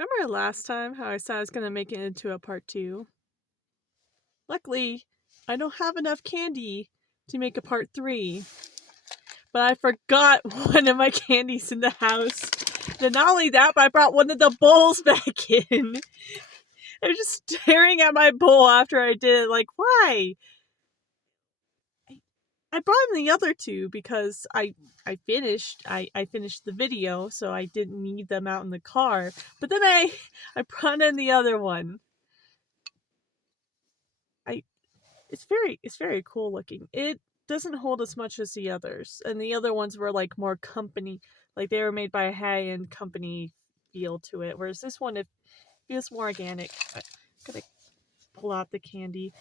Remember last time how I said I was going to make it into a part 2? Luckily, I don't have enough candy to make a part 3. But I forgot one of my candies in the house. And not only that, but I brought one of the bowls back in. I was just staring at my bowl after I did it, like, why? I brought in the other two because I finished the video, so I didn't need them out in the car. But then I brought in the other one. It's very cool looking. It doesn't hold as much as the others, and the other ones were like more company, like they were made by a high-end company feel to it. Whereas this one, it feels more organic. I'm gonna pull out the candy.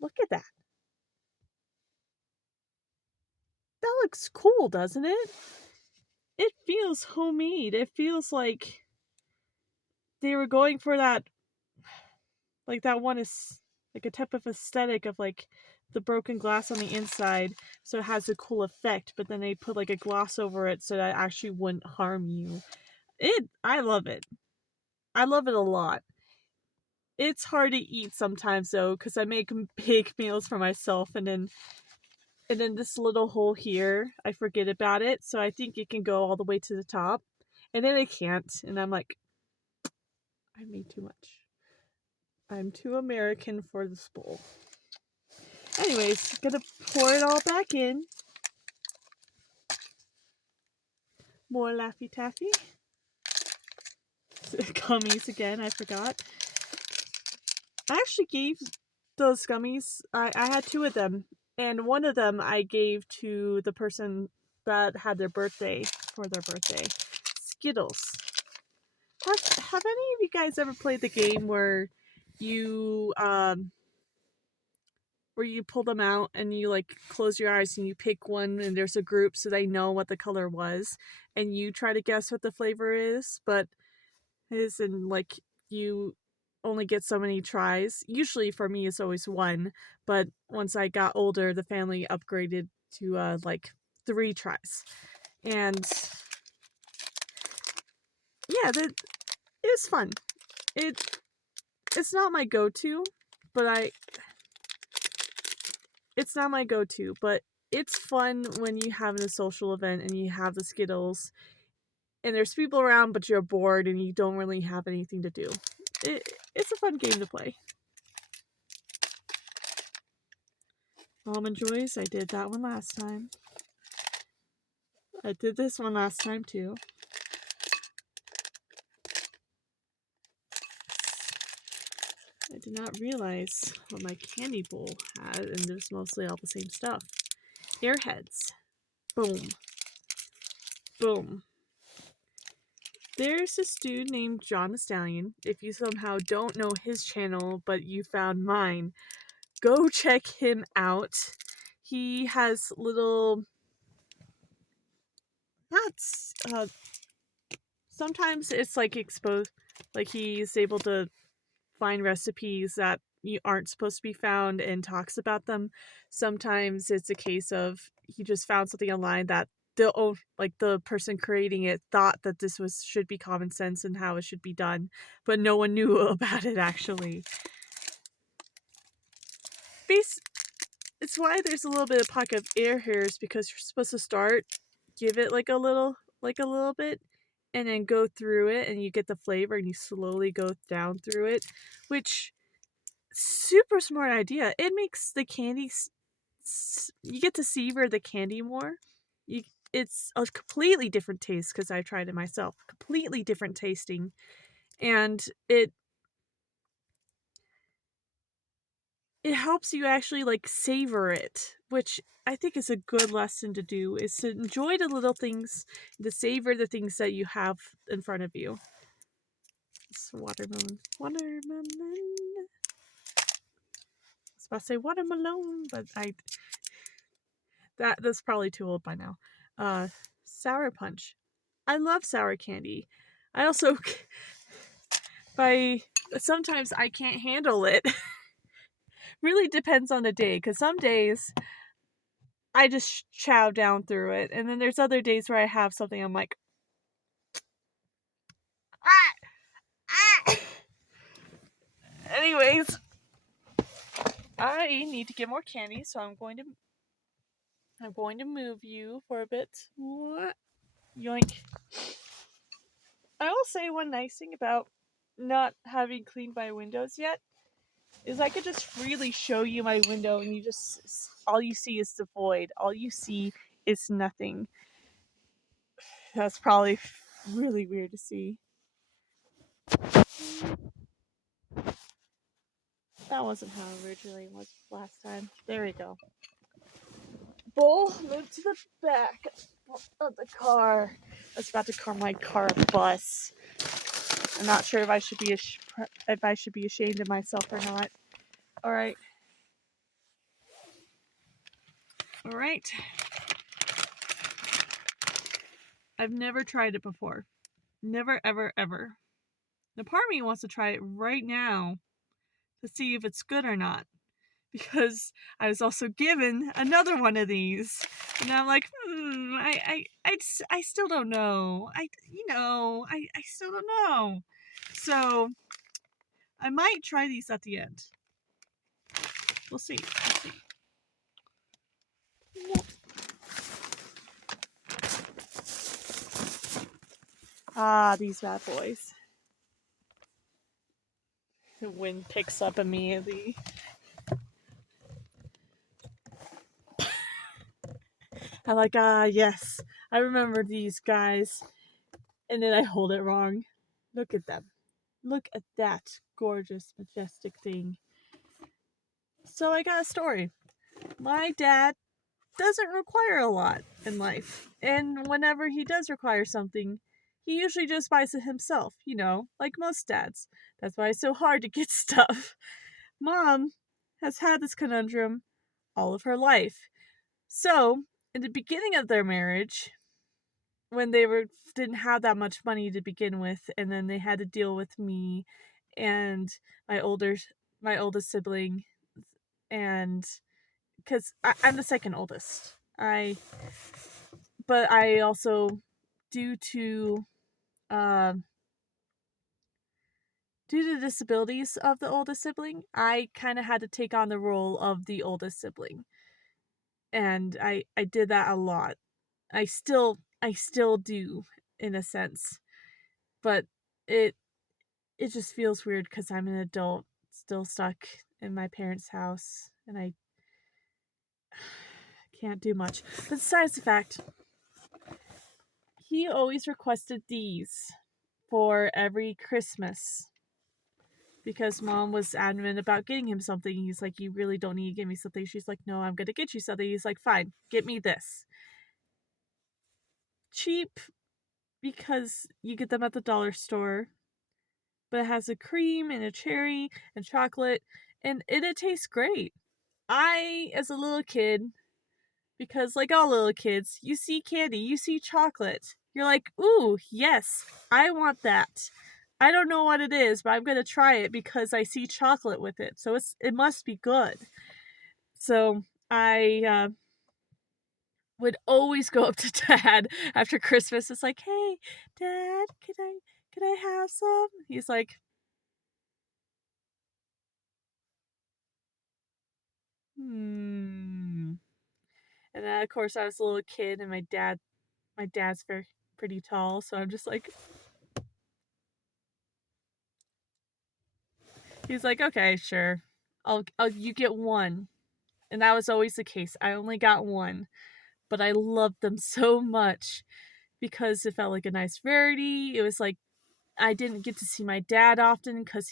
Look at that. That looks cool, doesn't it? It feels homemade. It feels like they were going for that, like that one is like a type of aesthetic of like the broken glass on the inside, so it has a cool effect, but then they put like a gloss over it so that it actually wouldn't harm you. I love it. I love it a lot. It's hard to eat sometimes though, because I make big meals for myself, and then this little hole here, I forget about it, so I think it can go all the way to the top, and then it can't, and I'm like, I made too much. I'm too American for this bowl. Anyways, gonna pour it all back in. More Laffy Taffy. Gummies again, I forgot. I actually gave those gummies, I had two of them, and one of them I gave to the person that had their birthday, for their birthday. Skittles. Have any of you guys ever played the game where you pull them out and you like close your eyes and you pick one and there's a group so they know what the color was, and you try to guess what the flavor is, but is and like you only get so many tries. Usually for me it's always one, but once I got older the family upgraded to like 3 tries. And yeah, that it was fun. It's not my go-to, but it's not my go-to, but it's fun when you have a social event and you have the Skittles and there's people around but you're bored and you don't really have anything to do. It's a fun game to play. Almond Joys, I did that one last time. I did this one last time too. I did not realize what my candy bowl had, and there's mostly all the same stuff. Airheads. Boom. Boom. There's this dude named John the Stallion. If you somehow don't know his channel, but you found mine, go check him out. He has little... That's... sometimes it's like exposed... Like he's able to find recipes that you aren't supposed to be found and talks about them. Sometimes it's a case of he just found something online that the person creating it thought that this should be common sense and how it should be done, but no one knew about it actually. It's why there's a little bit of pocket of air hairs, because you're supposed to start, give it like a little bit, and then go through it and you get the flavor and you slowly go down through it, which super smart idea. It makes the candy you get to savor the candy more. It's a completely different taste because I tried it myself. Completely different tasting, and it helps you actually like savor it, which I think is a good lesson to do, is to enjoy the little things, to savor the things that you have in front of you. It's watermelon. Watermelon. I was about to say watermelon, but that's probably too old by now. Sour Punch. I love sour candy. I also sometimes I can't handle it. Really depends on the day, because some days I just chow down through it, and then there's other days where I have something I'm like, ah! Anyways, I need to get more candy, so I'm going to move you for a bit. What? Yoink. I will say one nice thing about not having cleaned my windows yet is I could just freely show you my window and all you see is the void. All you see is nothing. That's probably really weird to see. That wasn't how it originally was last time. There we go. Bull, move to the back of the car. I was about to call my car a bus. I'm not sure if I should be ashamed of myself or not. All right. I've never tried it before. Never, ever, ever. Now, part of me wants to try it right now to see if it's good or not. Because I was also given another one of these. And I'm like, I still don't know. I still don't know. So, I might try these at the end. We'll see. Ah, these bad boys. The wind picks up immediately. I'm like, yes, I remember these guys. And then I hold it wrong. Look at them. Look at that gorgeous, majestic thing. So I got a story. My dad doesn't require a lot in life. And whenever he does require something, he usually just buys it himself, like most dads. That's why it's so hard to get stuff. Mom has had this conundrum all of her life. So, in the beginning of their marriage, when they didn't have that much money to begin with, and then they had to deal with me and my oldest sibling, and because I'm the second oldest, but I also, due to due to disabilities of the oldest sibling, I kind of had to take on the role of the oldest sibling, and I did that a lot. I still do, in a sense, but it just feels weird because I'm an adult still stuck in my parents' house, and I can't do much. But besides the fact, he always requested these for every Christmas because Mom was adamant about getting him something. He's like, you really don't need to give me something. She's like, no, I'm gonna get you something. He's like, fine, get me this. Cheap because you get them at the dollar store, but it has a cream and a cherry and chocolate, and it tastes great. I, as a little kid, because like all little kids, you see candy, you see chocolate. You're like, ooh, yes, I want that. I don't know what it is, but I'm gonna try it because I see chocolate with it. So it must be good. So I would always go up to Dad after Christmas. It's like, hey, Dad, can I have some? He's like, And then of course I was a little kid, and my dad's pretty tall, so I'm just like, he's like, okay, sure, I'll you get one, and that was always the case. I only got one, but I loved them so much because it felt like a nice rarity. It was like I didn't get to see my dad often because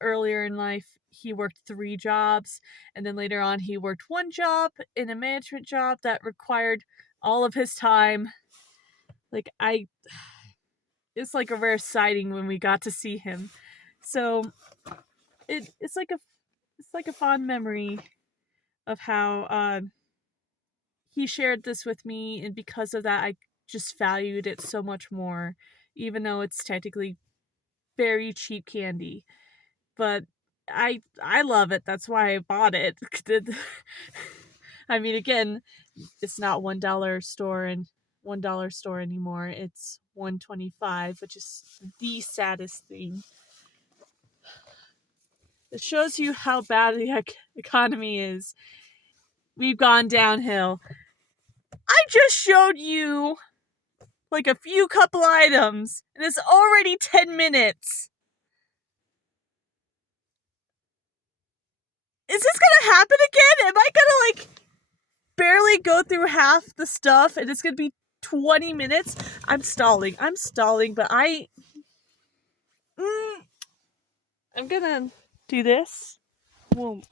earlier in life he worked 3 jobs, and then later on he worked 1 job in a management job that required all of his time. Like it's like a rare sighting when we got to see him. So it's like a fond memory of how he shared this with me, and because of that I just valued it so much more, even though it's technically very cheap candy. But I love it. That's why I bought it. I mean, again, it's not $1 store and $1 store anymore. It's $1.25, which is the saddest thing. It shows you how bad the economy is. We've gone downhill. I just showed you like a few couple items, and it's already 10 minutes. Is this gonna happen again? Am I gonna like barely go through half the stuff and it's gonna be 20 minutes? I'm stalling, but I'm gonna do this. Whoa.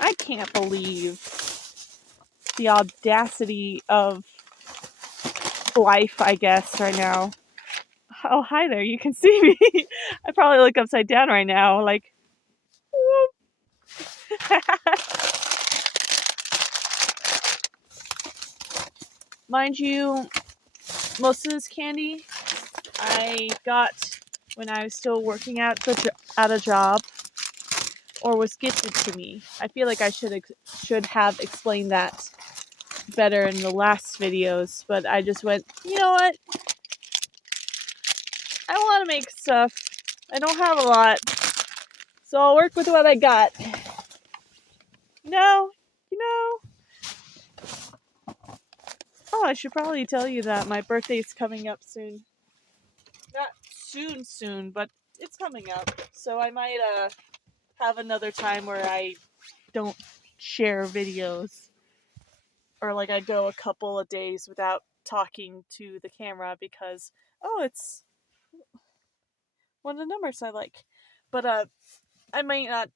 I can't believe the audacity of life, I guess, right now. Oh, hi there, you can see me. I probably look upside down right now, like, mind you, most of this candy I got when I was still working at a job, or was gifted to me. I feel like I should have explained that better in the last videos, but I just went, you know what? I want to make stuff. I don't have a lot, so I'll work with what I got. No, you know. Oh, I should probably tell you that my birthday's coming up soon. Not soon, but it's coming up. So I might have another time where I don't share videos, or like I go a couple of days without talking to the camera because it's one of the numbers I like. But I might not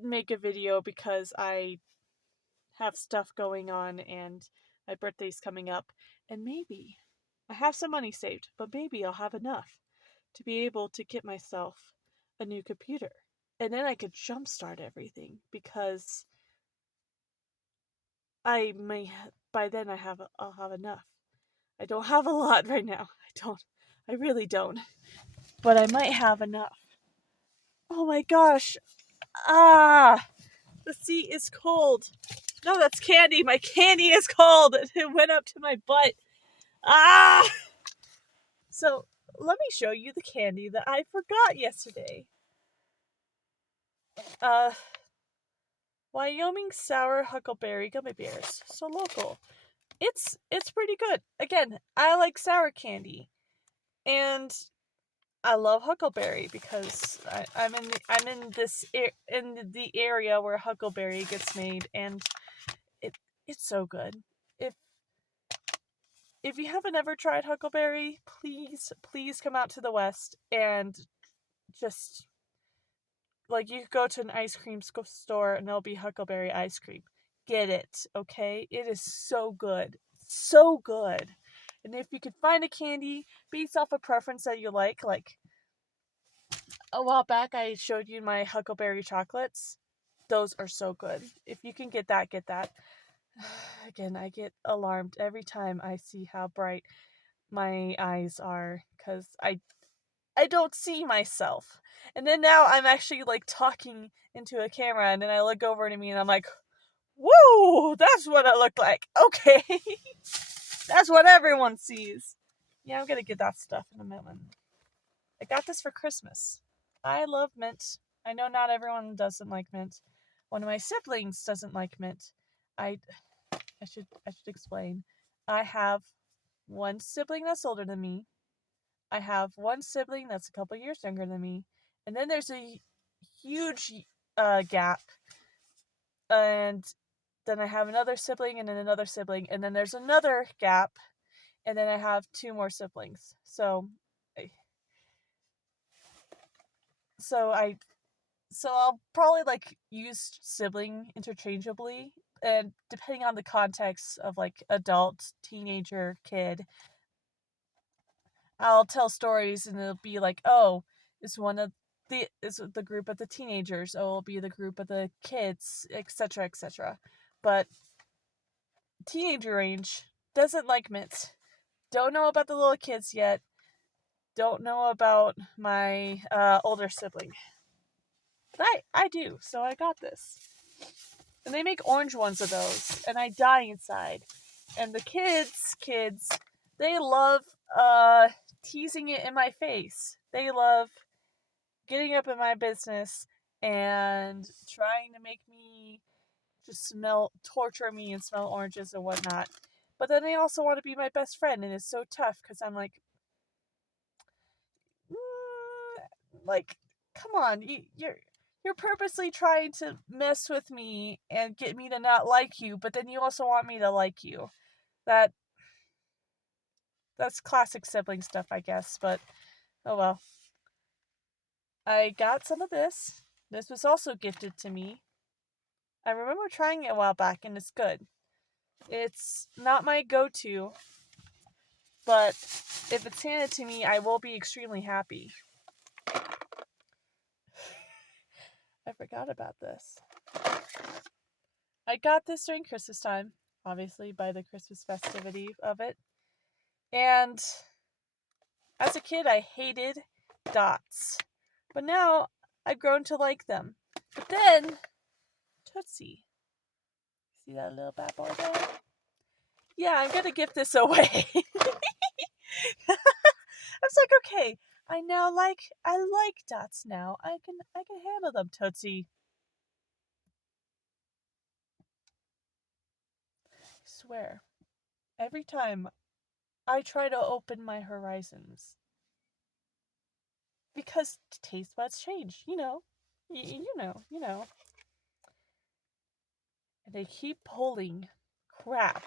make a video because I have stuff going on and my birthday's coming up, and maybe I have some money saved, but maybe I'll have enough to be able to get myself a new computer. And then I could jumpstart everything because I may by then I'll have enough. I don't have a lot right now. I really don't. But I might have enough. Oh my gosh. Ah, the seat is cold. No, that's candy. My candy is cold. It went up to my butt. Ah! So, let me show you the candy that I forgot yesterday. Wyoming Sour Huckleberry Gummy Bears. So local. It's pretty good. Again, I like sour candy. And I love Huckleberry because I'm in the area where Huckleberry gets made, and it's so good. If you haven't ever tried Huckleberry, please come out to the West and just like you could go to an ice cream store and there'll be Huckleberry ice cream. Get it, okay? It is so good. So good. And if you could find a candy based off a preference that you like a while back I showed you my Huckleberry chocolates. Those are so good. If you can get that, get that. Again, I get alarmed every time I see how bright my eyes are because I don't see myself. And then now I'm actually like talking into a camera, and then I look over to me and I'm like, whoa, that's what I look like. Okay. That's what everyone sees. Yeah, I'm gonna get that stuff in a moment. I got this for Christmas. I love mint. I know not everyone doesn't like mint. One of my siblings doesn't like mint. I should explain. I have one sibling that's older than me. I have one sibling that's a couple years younger than me, and then there's a huge gap, and then I have another sibling, and then another sibling, and then there's another gap, and then I have two more siblings. So I'll probably like use sibling interchangeably, and depending on the context of like adult, teenager, kid, I'll tell stories and it'll be like, oh, it's the group of the teenagers, oh, it'll be the group of the kids, etc., etc. But teenager range doesn't like mint. Don't know about the little kids yet. Don't know about my older sibling. But I do, so I got this. And they make orange ones of those, and I die inside. And the kids, they love teasing it in my face. They love getting up in my business and trying to make me just torture me and smell oranges and whatnot. But then they also want to be my best friend, and it's so tough because I'm like, come on, you're purposely trying to mess with me and get me to not like you, but then you also want me to like you. That's classic sibling stuff, I guess, but oh well. I got some of this. This was also gifted to me. I remember trying it a while back, and it's good. It's not my go-to, but if it's handed to me, I will be extremely happy. I forgot about this. I got this during Christmas time, obviously by the Christmas festivity of it. And as a kid, I hated dots. But now I've grown to like them. But then, Tootsie. See that little bad boy there? Yeah, I'm gonna give this away. I was like, okay, I like dots now. I can handle them, Tootsie. I swear, every time I try to open my horizons, because taste buds change, you know. You know. And they keep pulling crap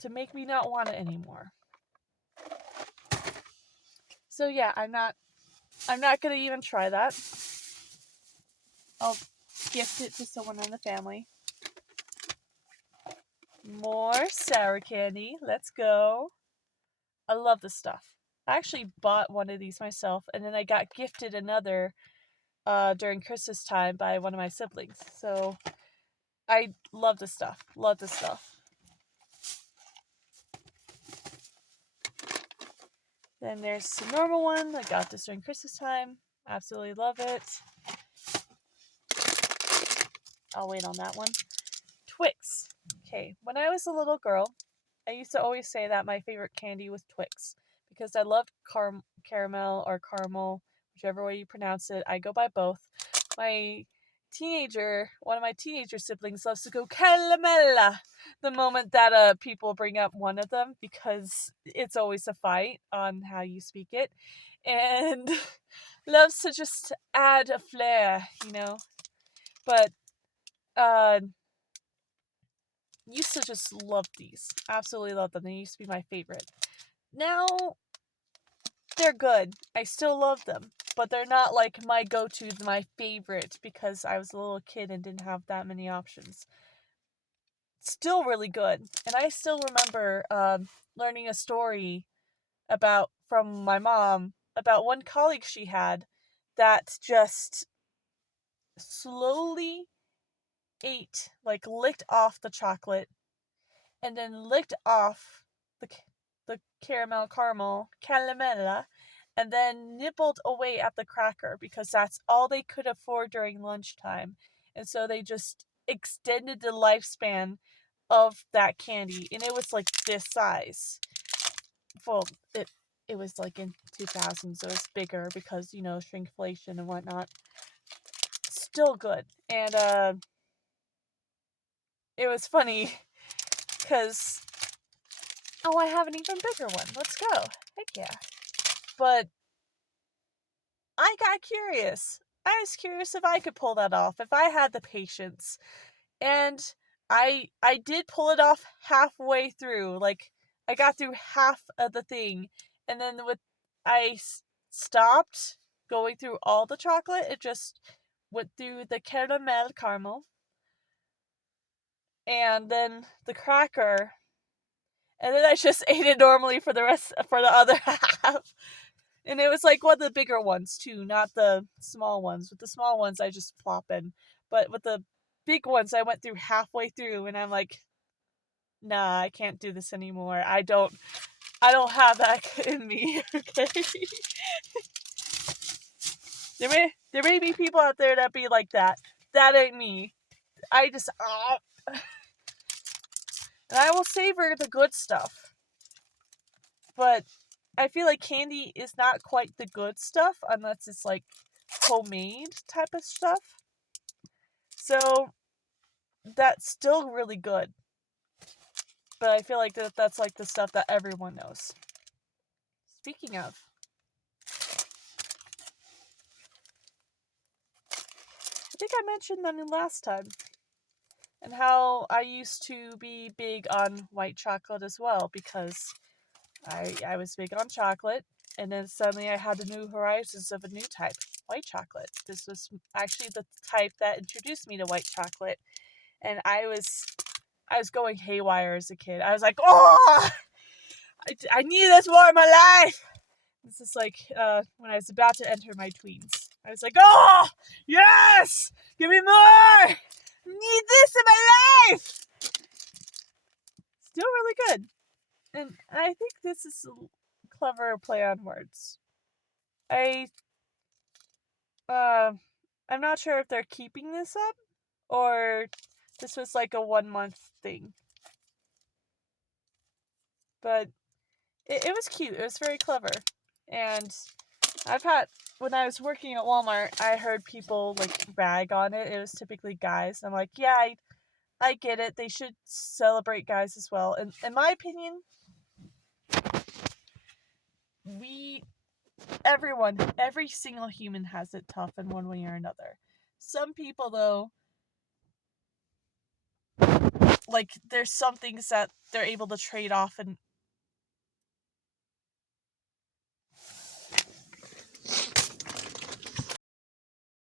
to make me not want it anymore. So yeah, I'm not gonna even try that. I'll gift it to someone in the family. More sour candy. Let's go. I love this stuff. I actually bought one of these myself, and then I got gifted another during Christmas time by one of my siblings. So I love this stuff. Love this stuff. Then there's the normal one. I got this during Christmas time. Absolutely love it. I'll wait on that one. Twix. Okay, when I was a little girl, I used to always say that my favorite candy was Twix because I loved caramel or caramel, whichever way you pronounce it. I go by both. One of my teenager siblings loves to go caramella the moment that people bring up one of them because it's always a fight on how you speak it, and loves to just add a flair, you know. But used to just love these. Absolutely love them. They used to be my favorite. Now, they're good. I still love them. But they're not like my go-to, my favorite, because I was a little kid and didn't have that many options. Still really good. And I still remember learning a story from my mom about one colleague she had that just slowly licked off the chocolate and then licked off the caramella, and then nibbled away at the cracker because that's all they could afford during lunchtime. And so they just extended the lifespan of that candy, and it was like this size. Well, it was like in 2000, so it's bigger because, you know, shrinkflation and whatnot. Still good. And it was funny because I have an even bigger one. Let's go. Heck yeah. But I got curious. I was curious if I could pull that off, if I had the patience. And I did pull it off halfway through. Like, I got through half of the thing, and then I stopped going through all the chocolate. It just went through the caramel, and then the cracker, and then I just ate it normally for the other half. And it was like one of the bigger ones too, not the small ones. With the small ones, I just plop in. But with the big ones, I went through halfway through, and I'm like, nah, I can't do this anymore. I don't have that in me. Okay. There may be people out there that be like that. That ain't me. I just and I will savor the good stuff. But I feel like candy is not quite the good stuff unless it's like homemade type of stuff. So that's still really good. But I feel like that's like the stuff that everyone knows. Speaking of, I think I mentioned them last time. And how I used to be big on white chocolate as well, because I was big on chocolate, and then suddenly I had the new horizons of a new type, white chocolate. This was actually the type that introduced me to white chocolate, and I was going haywire as a kid. I was like, oh, I need this more in my life. This is like when I was about to enter my tweens. I was like, oh, yes, give me more. I need this in my life. Still really good. And I think this is a clever play on words. I'm not sure if they're keeping this up or this was like a 1 month thing. But it was cute. It was very clever. And when I was working at Walmart, I heard people like rag on it. It was typically guys. I'm like, yeah, I get it. They should celebrate guys as well. And in my opinion, every single human has it tough in one way or another. Some people, though, like, there's some things that they're able to trade off and